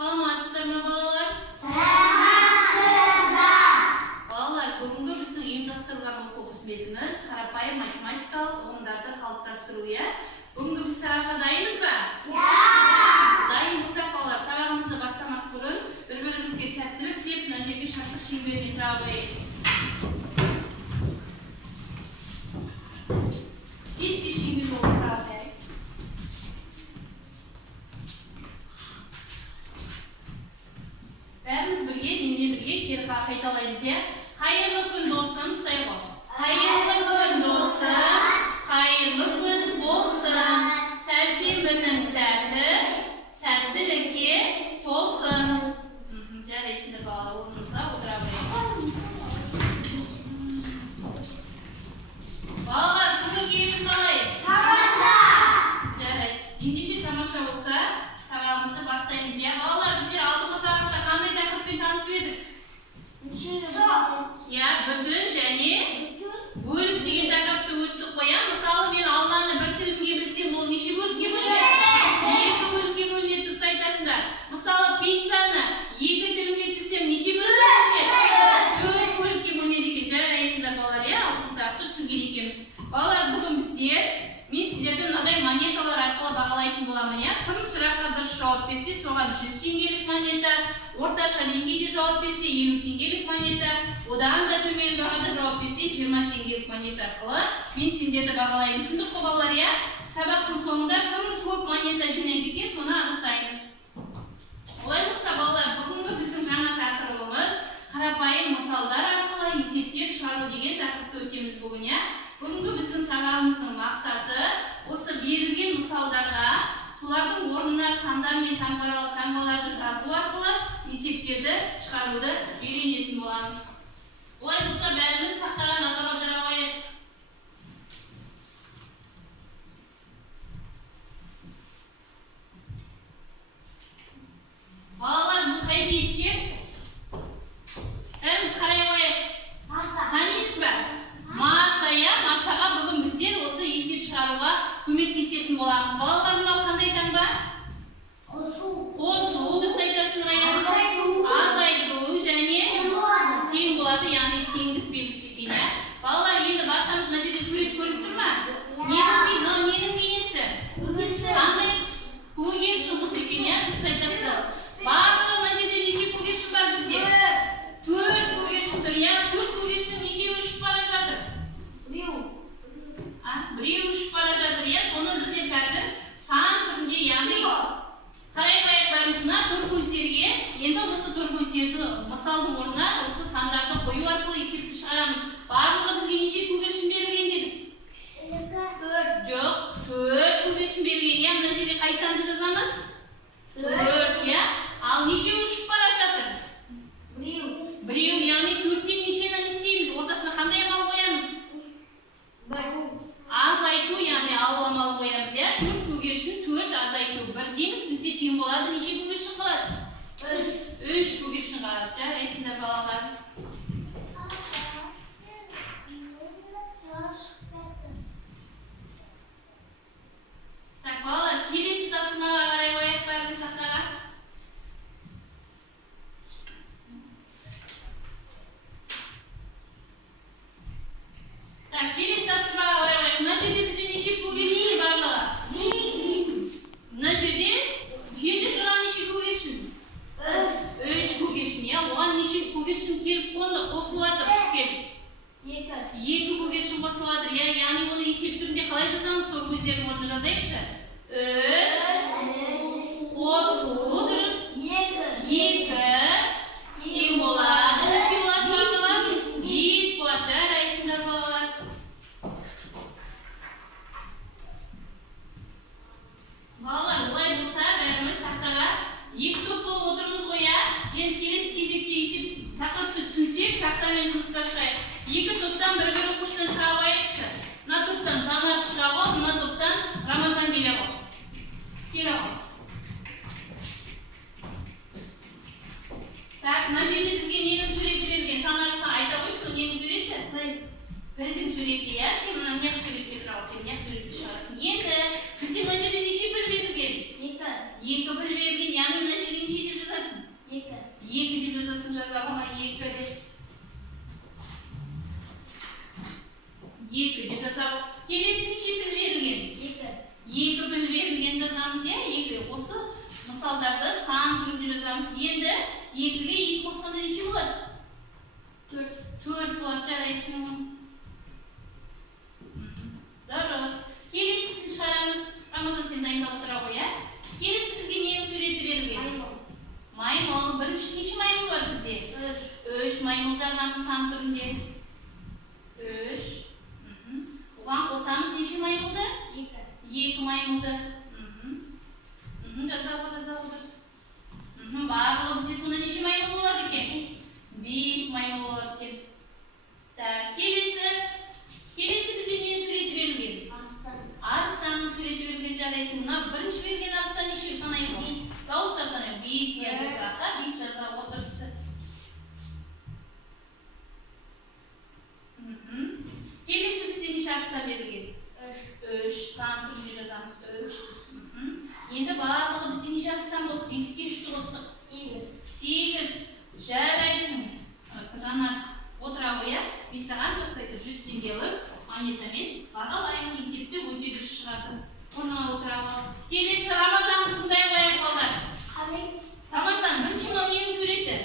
Саламатсыздар ма балалар? Саламатсыздар. Балалар, бүгінгі біздің ұйымдастырылған оқу қызметіміз қарапайым математикалық ұғымдарды қалыптастыру. Бүгінгі біз сабаққа дайынбыз ба? Дайын болсақ, балалар, сабағымызды бастамас бұрын бір-бірімізге сәттілік тілеп, мына жерге шаттық шеңберіне тұра қояйық. Тез-тез шеңбер болып тұра қояйық. Бәріміз бірге, менімен бірге кері қайталаймыз. Қайырлы күн досым, ұстай ғой. Қайырлы күн досым, қайырлы күн болсын. Сәрсенбінің сәтті, сәттілікке толсын. Жарайсыңдар балалар, орнымызға отыра қояйық. Балалар, көңіл-күйіміз қалай? Тамаша. Жарайды. Ендеше тамаша болса, сабағымызды бастаймыз. Балалар, біздер алдыңғы сабақта қандай тақырыппен танысып едік? Бүтін және бөлік деген тақырыпты өттік қой. Мысалы, мен алманы бір тілімге білсем, ол неше бөлікке бөлінеді? Екі бөлікке бөлінеді, дұрыс айтасыңдар. Мысалы, пиццаны екі тілімге білсем, неше бөлікке бөлінеді? Төрт бөлікке бөлінеді екен. Жарайсыңдар балалар, алдыңғы сабақты түсінген екенбіз. Балалар, бүгін мен сіздерді мынадай монеталар арқылы бағалайтын боламын. Кім сұраққа дұрыс жауап берсе, соған 100 теңгелік монета, орташа деңгейде жауап берсе 50 теңгелік монета, одан да төмен бағада жауап берсе 20 теңгелік монета арқылы мен сендерді бағалаймын. Түсіндік қой балалар? Сабақтың соңында кім көп монета жинайды екен, соны анықтаймыз. Олай болса, балалар, бүгінгі біздің жаңа тақырыбымыз қарапайым мысалдар арқылы есептер шығару деген тақырыпты өтеміз бүгін. Бүгінгі біздің сабағымыздың мақсаты осы берілген мысалдарға солардың орнына сандар мен таңбаларды жазу арқылы есептерді шығаруды үйренетін боламыз. Олай болса, бәріміз тақтаға назар аудара қояйық. Балалар, бұл қай кейіпкер? Бәріміз қарай қояйық. Танимыз ба? Маша, Машаға бүгін біздер осы есеп шығаруға көмектесетін боламыз. Балалар, мынау қандай таңба? Қосу, дұрыс айтасыңдар. Азайту және тең болады, яғни теңдік белгісі екен. Балалар, енді баршамыз мына жерде сурет көріп тұр ма? Ненің бейнесі? Қандай құс? Көгершін құс екен, дұрыс айтасыңдар. Барлығы мына жерде неше көгершін бар бізде? 4 көгершін тұр. Төрт көгершінің нешеуі ұшып бара жатыр? Біреу ұшып бара жатыр. Соны біздер қазір сан түрінде, яғни қарай қояйық бәрімізді төркөздерге. Енді осы төркөздерді мысалдың орнына осы сандарды қою арқылы есепті шығарамыз. Барлығы бізге неше көгершін берілген дедік? 4. Жоқ, 4 көгершін берілген. Мына жерде қай санды жазамыз? 4. Ал неше ұшып бара жатыр? Біреу, яғни 4-тен нешені не істейміз? Ортасына қандай амал қоямыз? Азайту, яғни алу амал қоямыз. 4 көгершін, 4 азайту. 1 дейміз, бізде тең болады. Неше көгершін қалады? 3 көгершін қалады. Жарайсыңдар балалар. Так, балалар, келесі тапсырмаға қарай қояйық бәріміз тақтаға. Так, келесі тапсырмаға қарай қояйық. Мына жерде бізде неше көгершін барлығы? Мына жерде тұрған неше көгершін? 3 көгершін. Оған неше көгершін келіп қонды, қосылыватыр, ұшып келіп? 2 көгершін қосылыватыр. Яғни оны есеп түрінде қалай жазамыз? Төркөздердің орнына жазайықшы. 3 қосу, дұрыс. 2 тең болады. Неше болады барлығы? 5 болады. Жарайсыңдар балалар. Балалар, олай болса, бәріміз тақтаға 2 топ болып отырмыз ғой. Енді келесі кезекте есеп тақырыпты түсінсек, тақтамен жұмысқа шығайық. 2 топтан бір оқушыдан шыға қояйықшы. Мына топтан Жанар шыға ғой, мына топтан Рамазан келе ғой. Келе ғой. Так, мына жерде бізге ненің суреті берілген? Жанар айта қойшы, ненің суреті? Пілдің суреті, сен мына неғ суретке тұра ал, сен неғ суретке шығарасың. Енді бізде мына жерде неше піл берілген? 2 піл берілген, яғни мына жерде неше деп жазасың? Келесі неше піл берілген? 2 піл берілген жазамыз, иә? 2. Осы мысалдарды сан түрінде жазамыз. Енді 2-ге 2 қосқанда неше болады? 4 болады, жарайсың. Дұрыс. Келесісін шығарамыз. Рамазан, сен дайындалып тұра ғой, иә? Келесі бізге ненің суреті берілген? Маймыл. Бірінші неше маймыл бар бізде? 3 маймыл жазамыз сан түрінде. 3. Оған қосамыз неше маймылды? 2 маймылды. Жазауға дұрыс. Барлығы бізде сонда неше маймыл болады екен? 5 маймыл болады екен. Келесі бізде ненің суреті берілген? Арыстанның суреті берілген, жарайсың. Мына бірінші берілген арыстан неше санаймын? 5. Дауыстап санаймын. 5 ерді сұрақа, 5 жазауға дұрысы. Келесі бізде неше арыстан берілген? 3. Сан түрінде жазамыз. 3. Енді барлығы бізде неше арыстан болды? 5-ке 3-ті қостық. 8. Жарайсың. Жанарсыз отыра қоя. 5 саған 100 теңгелік монетамен бағалаймын. Есепті өте дұрыс шығарды. Орнына отыра қой. Келесі Рамазанды тыңдай қояйық балдар. Рамазан, бірінші мынау ненің суреті?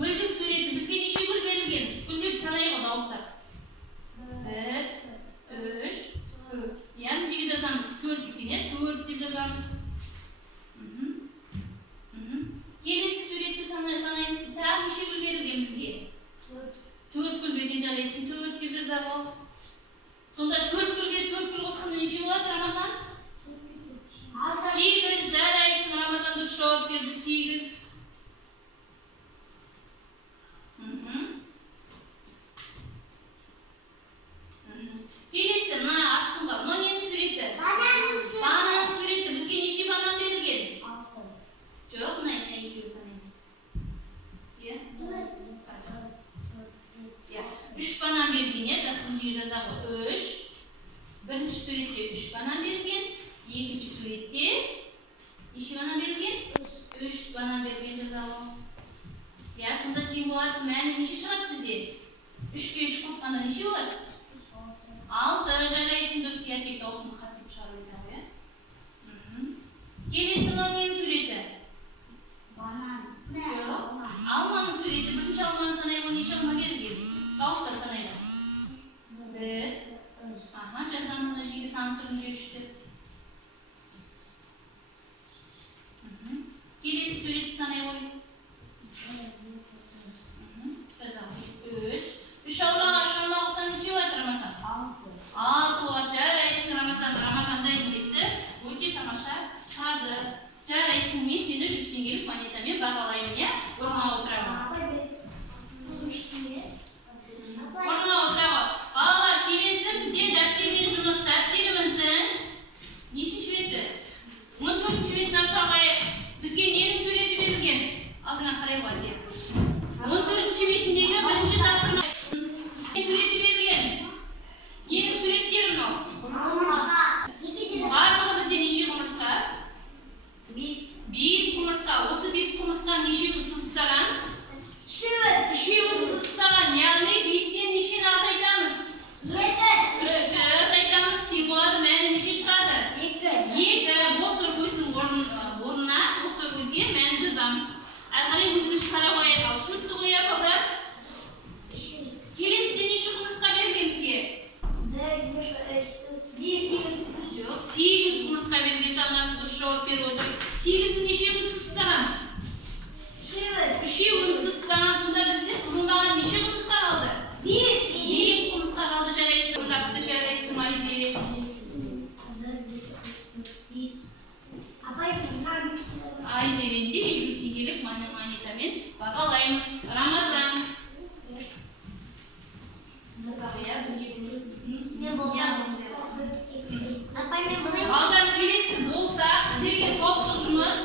Гүлдің суреті. Бізге неше гүл берілген? Гүлдерді санайық дауыстап. 1, 3, 4. Яғни жеге жазамыз. 4 екен, 4 деп жазамыз. Келесі суретті санаймыз. Тағы неше гүл берілген бізге? 4 гүл берген, жарайсың. 4 деп жазамыз. Сонда 4 гүлге 4 гүл қосқанда неше болады, Рамазан? 8, жарайсың. Рамазан дұрыс жауап берді. 8. Келесі, мына астында, мына ненің суреті? Бананның суреті. Бізге неше банан берілген? 6. Жоқ, мына екеуін санаймыз. 3 банан берілген, жасын жеге жазағы 3. Бірінші суретте 3 банан берілген, екінші суретте неше банан берілген? 3 банан берілген жазағы. Сонда тең болады, мәні неше шығады бізде? 3-ке 3 қосқанда неше болады? 6. Жарайсың, дұрыс. Тек дауысын қат деп шығару екен ғой. Келесі мынау ненің суреті? Алманың суреті. Бірінші алманы санайғы неше алма берілген? Дауыстап санайды. 1. Жазамыз жеге сан түрінде 3-ті. Келесі суретті санай қой. Жазамыз 3. 3 алмаға 3 алмаға қосан неше болады, Рамазан? 6 болады. Жарайсың, Рамазанда есепті өте тамаша шығарды. Жарайсың, мен сені 100 теңгелік монетамен бағалаймын, иә? Орнына отырамын. Орнына отырамын. Балалар, келесі бізде дәптермен жұмыс. Дәптеріміздің нешінші беті? 14-ші бетін ашағайық. Бізге ненің суреті берілген? Алдыңа қарай ғой. 14-ші бетіндегі бірінші тапсырма. Суреті берілген. Ненің суреттері мынау? Барлығы бізде неше құмырсқа? 5 құмырсқа. Осы 5 құмырсқа нешеуін сызықтаған? 3-еуін сызықтаған. Яғни 5-тен нешені азайтамыз? 3-ті азайтамыз. Тең болады, мәні неше шығады? 2. Бос торкөздің орнына бос торкөзге мәні жазамыз. Әрқарай өзіміз шығара қояйық. Сүртті қояп алды. Келесіде неше құмырсқа берген бізге? 8 құмырсқа берген, жанарыз дұрыс жауап беріп отыр. 8-дің нешеуін сызықтаған? 3-еуін сызықтаған. Сонда бізде сызылмаған неше құмырсқа қалды? 5 құмырсқа қалды. Жарайсың, ұрлапты, жарайсың, Айзере. Айзеренде 50 теңгелік монетамен бағалаймыз. Рамазан. Балдар, келесі болса, сіздерге топтық жұмыс.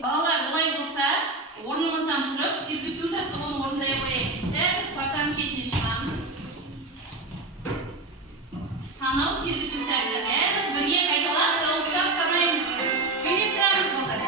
Балалар, олай болса, орнымыздан тұрып, сергіту жаттығуын орындай қояйық. Біз партаның шетіне шығамыз. Санау сергіту сәлді. Біз бірге қайталап, дауыстап санаймыз. Сөйлеп тұрамыз, балдар.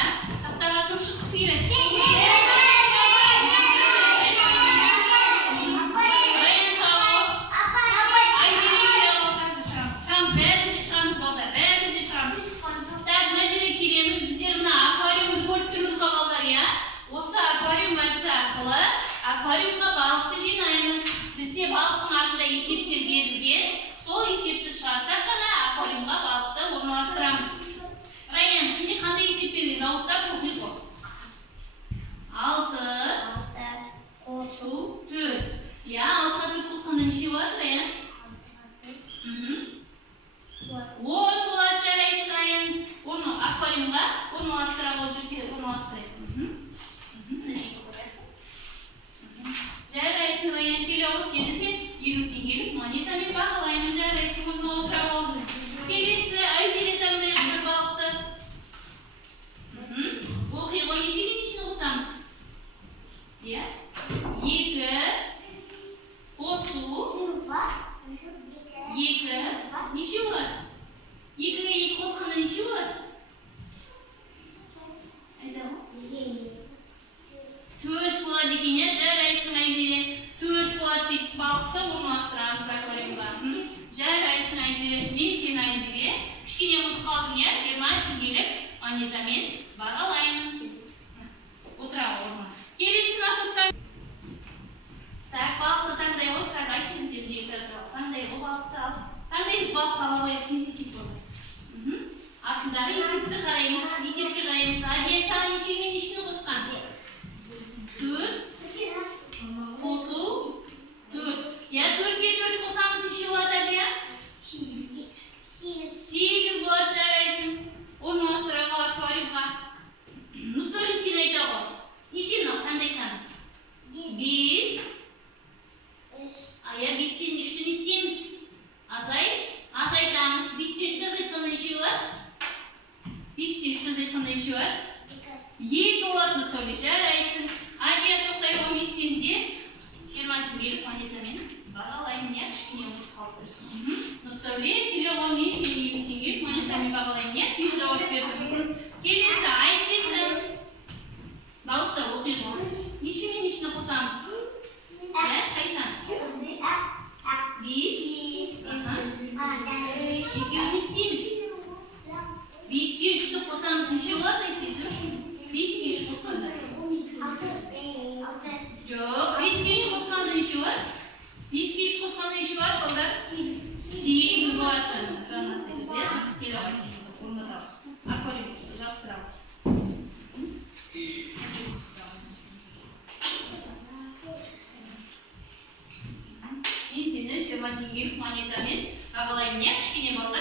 ya. Taqtaga kim chiqqisi keladi? Rayan chog'i. Ayzira keladi, hozir chiqamiz. Chiqamiz, barimiz chiqamiz bolalar, barimiz chiqamiz. Tak, mana yerga kelamiz. Bizlar mana akvariumni ko'rib turibmiz bolalar ya. O'sha akvarium arqali akvariumga baliqni jinaymiz. Bizga baliqning ardida eseplar berilgan. Sol esepni chiqarsak qana akvariumga baliqni o'rnashtiramiz. Rayan, seni qanday esep berding? Davostab o'qib qo'y. 6 qo'shib 4. Ya, 6 4 qo'shganda necha bo'ladi, Rayan? 10 bo'ladi, jaraysiz Rayan. Uni akvariumga o'rnashtirib o'rnashtirib. Jaraysiz Rayan, kelyapsiz, yedi yuruvchi kelib, monetani bog'laymiz, jaraysiz uni o'tirib oldi. Kelesi Ayzira tanday qilib baqdi. O'qiyga eshigini ishni qilsamiz. Ya. 2 qo'su 2 nechi bo'ladi? 2 ga 2 qo'shganda nechi bo'ladi? Aytamo? 4 bo'ladi ekan, jaraysiz Ayzira. 4 bo'ladi deb baliqni o'rnashtiramiz akvariumga. Jaraysiz Ayzira, men sen Ayzira. Kichkina o'tib qolding ya, 20 chungilik monetamen bog'laymiz. O'tira olma. Kelisini otibdan. Tak, baliqni qanday o'tkazaysiz deb jeytirib, qanday baliqni qandaymiz baliqqa oyoq tizitib bo'ladi. Ardidagi esepni qaraymiz, esepga qaraymiz. Adiyasan eshigini ishni qo'shgan. 4 qo'su 4. Ya 4 ga 4 qo'shamiz necha bo'ladi ya? 8 bo'ladi, jaraysin. O'rnashtirib akvariumga. Nusrat sen ayta ol. Ishini qandaysan? 5 aya 5 dan 3 ni istaymiz. Azaytamiz. 5 dan 3 azaytganda necha bo'ladi? 5 dan 3 azaytganda necha bo'ladi? 7 bo'ladi, so'ra jaraysin. Agar to'xtay olmaysangda 20 yil monetamen bog'layman ya, kichkina o'tib qoldirsin. Nusrat kilo olmaysan, 20 yil monetamen bog'layman ya, deb javob berdim. Kelesi Aysisin. Davosda o'qiydi. Ishini qo'shamiz. Ya, qaysan? 5 ikkovini istaymiz. 5 ga 3 ni qo'shamiz, necha bo'ladi Aysizim? 5 ga 3 qo'shganda. Yo'q, 5 ga 3 qo'shganda necha bo'ladi? 5 ga 3 qo'shganda necha bo'ladi bolalar? 8 bo'ladi. Tushunasizmi? Siz kelayapsiz. O'rnida. Akvarium yoztiramiz. Men seni 20 yil monetamen bog'layman ya, kichkina bo'lsa